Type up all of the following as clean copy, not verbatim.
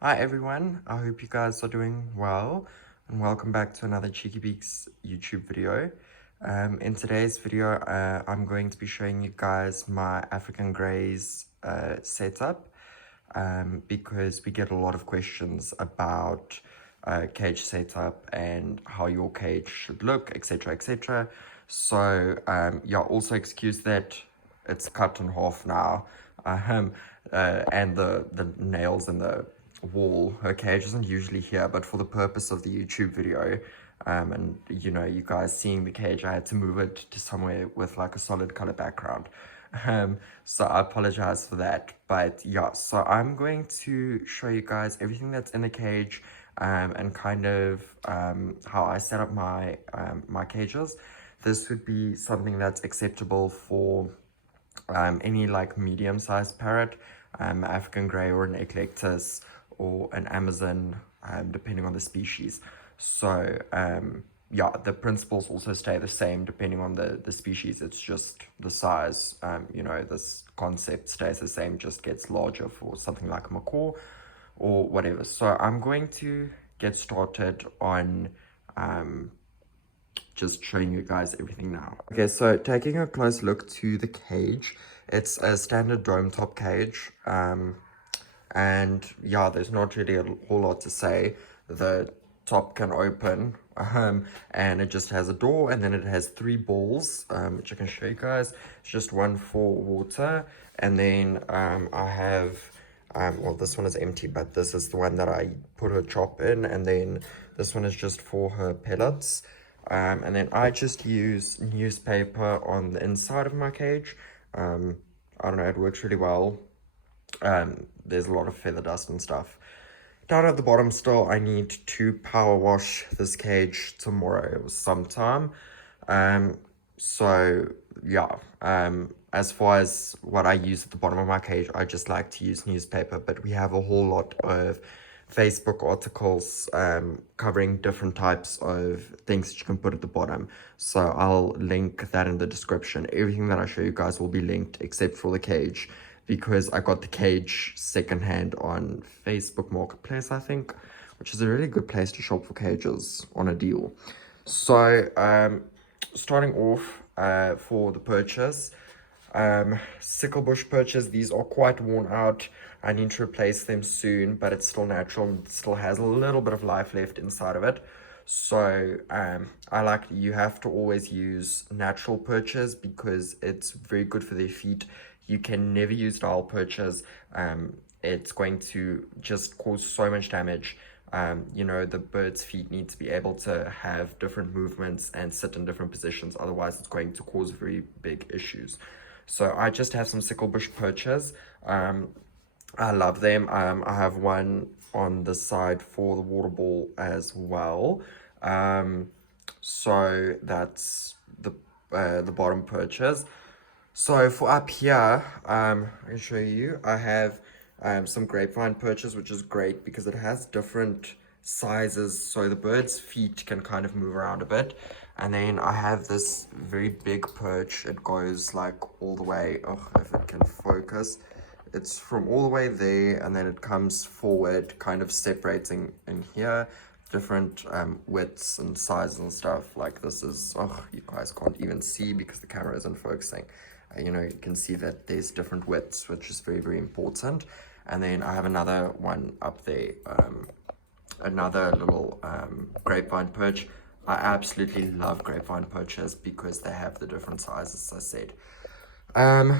Hi everyone, I hope you guys are doing well and welcome back to another Cheeky Beaks YouTube video. In today's video, I'm going to be showing you guys my African Greys setup because we get a lot of questions about cage setup and how your cage should look, etc, etc. So yeah, also excuse that it's cut in half now, um, and the nails in the wall. Her cage isn't usually here, but for the purpose of the YouTube video, and you know, you guys seeing the cage, I had to move it to somewhere with like a solid color background. So I apologize for that, but yeah, so I'm going to show you guys everything that's in the cage, and kind of how I set up my cages. This would be something that's acceptable for any like medium-sized parrot, African grey or an eclectus or an Amazon, depending on the species. So yeah, the principles also stay the same depending on the species. It's just the size. You know, this concept stays the same, just gets larger for something like a macaw or whatever. So I'm going to get started on just showing you guys everything now. Okay, so taking a close look to the cage, it's a standard dome top cage. And yeah, there's not really a whole lot to say. The top can open, and it just has a door, and then it has 3 balls, which I can show you guys. It's just one for water, and then I have well, this one is empty, but this is the one that I put her chop in, and then this one is just for her pellets. And then I just use newspaper on the inside of my cage. I don't know, it works really well. There's a lot of feather dust and stuff. Down at the bottom still, I need to power wash this cage tomorrow sometime. So yeah, as far as what I use at the bottom of my cage, I just like to use newspaper, but we have a whole lot of Facebook articles covering different types of things that you can put at the bottom. So I'll link that in the description. Everything that I show you guys will be linked except for the cage, because I got the cage secondhand on Facebook Marketplace, I think, which is a really good place to shop for cages on a deal. So starting off for the perches, sickle bush perches, these are quite worn out. I need to replace them soon, but it's still natural and still has a little bit of life left inside of it. So you have to always use natural perches because it's very good for their feet. You can never use dial perches. It's going to just cause so much damage. You know, the bird's feet need to be able to have different movements and sit in different positions. Otherwise, it's going to cause very big issues. So I just have some sickle bush perches. I love them. I have one on the side for the water ball as well. So that's the bottom perches. So for up here, I can show you, I have some grapevine perches, which is great because it has different sizes, so the bird's feet can kind of move around a bit. And then I have this very big perch. It goes like all the way, oh, if it can focus. It's from all the way there, and then it comes forward, kind of separating in here, different widths and sizes and stuff. Like this is, oh, you guys can't even see because the camera isn't focusing. You know, you can see that there's different widths, which is very, very important. And then I have another one up there, another little grapevine perch. I absolutely love grapevine perches because they have the different sizes, as I said.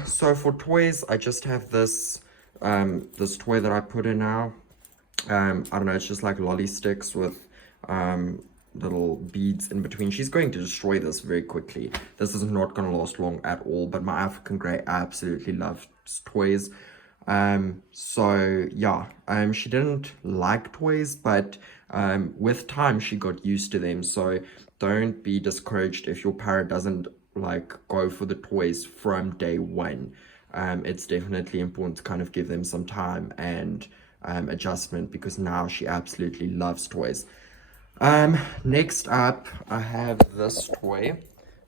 So for toys, I just have this this toy that I put in now. I don't know, it's just like lolly sticks with little beads in between. She's going to destroy this very quickly. This is not going to last long at all, but my African Grey absolutely loves toys. So yeah, she didn't like toys, but with time she got used to them. So don't be discouraged if your parrot doesn't like go for the toys from day one. It's definitely important to kind of give them some time and adjustment, because now she absolutely loves toys. Next up, I have this toy,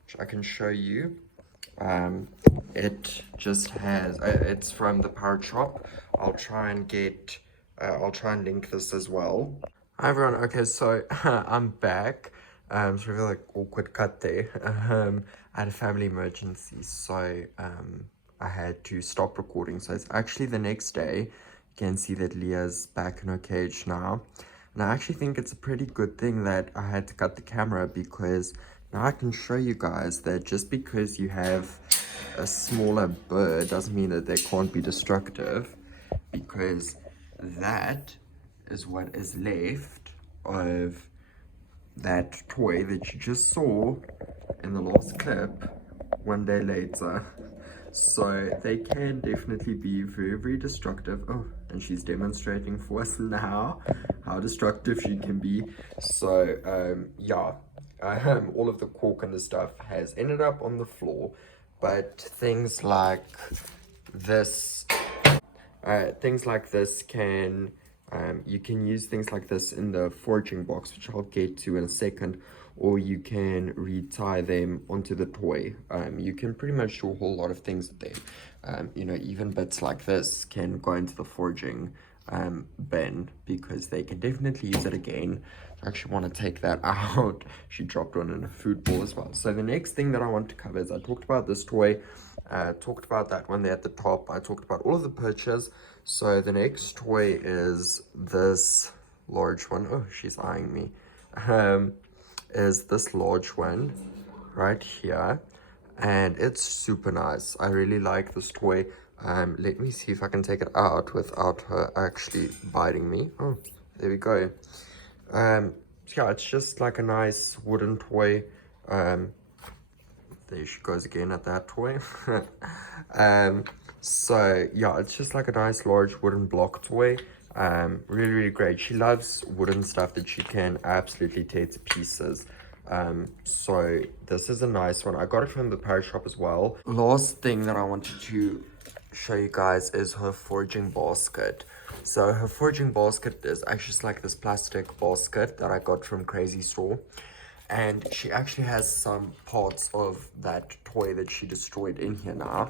which I can show you. It just has, it's from the Parrot shop. I'll try and get I'll try and link this as well. Hi everyone, okay, so I'm back. Sort of like awkward cut there. I had a family emergency, so I had to stop recording. So it's actually the next day. You can see that Leah's back in her cage now. And I actually think it's a pretty good thing that I had to cut the camera, because now I can show you guys that just because you have a smaller bird doesn't mean that they can't be destructive, because that is what is left of that toy that you just saw in the last clip 1 day later. So they can definitely be very, very destructive. Oh, and she's demonstrating for us now how destructive she can be. So yeah, all of the cork and the stuff has ended up on the floor, but things like this can you can use things like this in the foraging box, which I'll get to in a second, or you can retie them onto the toy. You can pretty much do a whole lot of things with them. You know, even bits like this can go into the foraging bin, because they can definitely use it again. I actually want to take that out. She dropped one in a food bowl as well. So the next thing that I want to cover is, I talked about this toy, talked about that one there at the top, I talked about all of the perches. So the next toy is this large one. Oh, she's eyeing me. Is this large one right here, and it's super nice. I really like this toy. Let me see if I can take it out without her actually biting me. Oh, there we go. So yeah, it's just like a nice wooden toy. There she goes again at that toy. So yeah, it's just like a nice large wooden block toy. Really, really great. She loves wooden stuff that she can absolutely tear to pieces. So this is a nice one. I got it from the Parrot shop as well. Last thing that I wanted to show you guys is her foraging basket. So her foraging basket is actually just like this plastic basket that I got from Crazy Store. And she actually has some parts of that toy that she destroyed in here now.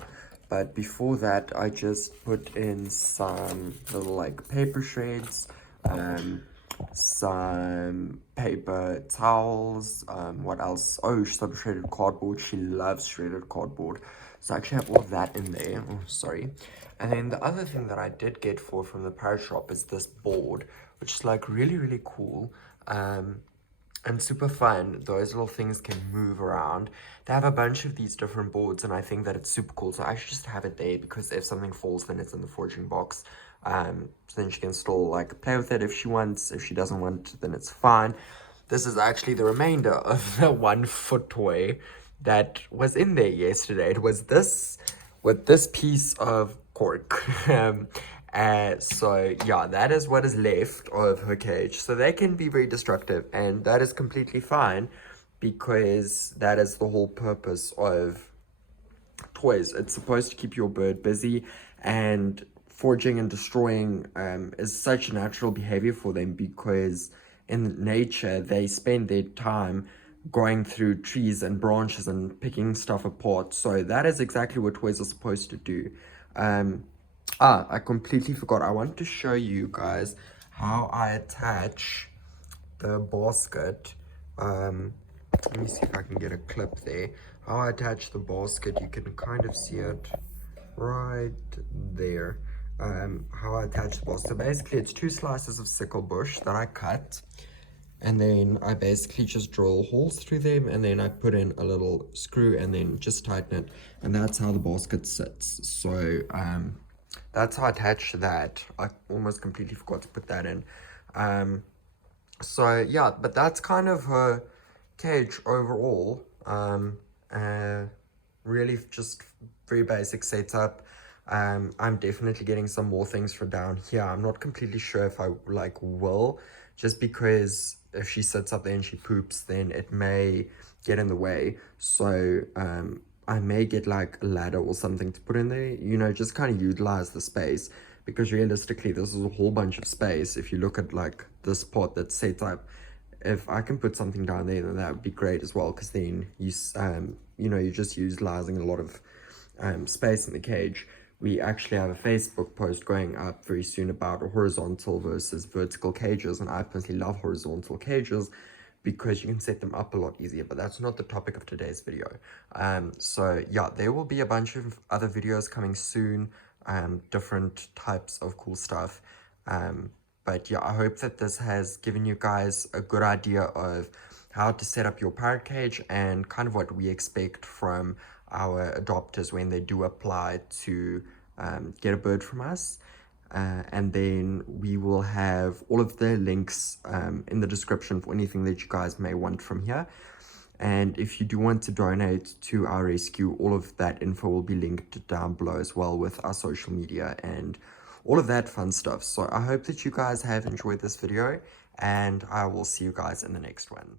But before that, I just put in some little like paper shreds, some paper towels, what else? Oh, some shredded cardboard. She loves shredded cardboard. So I actually have all of that in there. Oh, sorry. And then the other thing that I did get from the Parrot shop is this board, which is like really, really cool. And super fun. Those little things can move around. They have a bunch of these different boards, and I think that it's super cool. So I should just have it there, because if something falls, then it's in the foraging box. So then she can still like play with it if she wants. If she doesn't want, then it's fine. This is actually the remainder of the 1 foot toy that was in there yesterday. It was this with this piece of cork. So yeah, that is what is left of her cage. So they can be very destructive, and that is completely fine, because that is the whole purpose of toys. It's supposed to keep your bird busy, and foraging and destroying is such a natural behavior for them, because in nature they spend their time going through trees and branches and picking stuff apart. So that is exactly what toys are supposed to do. I completely forgot. I want to show you guys how I attach the basket. Let me see if I can get a clip there. How I attach the basket, you can kind of see it right there. How I attach the basket. So basically, it's 2 slices of sickle bush that I cut. And then I basically just drill holes through them, and then I put in a little screw and then just tighten it. And that's how the basket sits. So, that's how I attach that. I almost completely forgot to put that in. So yeah, but that's kind of her cage overall. Really just very basic setup. I'm definitely getting some more things for down here. I'm not completely sure if I will, just because if she sits up there and she poops, then it may get in the way. So I may get like a ladder or something to put in there, you know, just kind of utilize the space, because realistically this is a whole bunch of space. If you look at like this pot that's set up, if I can put something down there, then that would be great as well, because then you know, you're just utilizing a lot of space in the cage, we actually have a Facebook post going up very soon about horizontal versus vertical cages, and I personally love horizontal cages because you can set them up a lot easier, but that's not the topic of today's video. So yeah, there will be a bunch of other videos coming soon, different types of cool stuff. But yeah, I hope that this has given you guys a good idea of how to set up your parrot cage and kind of what we expect from our adopters when they do apply to get a bird from us. And then we will have all of the links in the description for anything that you guys may want from here. And if you do want to donate to our rescue, all of that info will be linked down below as well with our social media and all of that fun stuff. So I hope that you guys have enjoyed this video, and I will see you guys in the next one.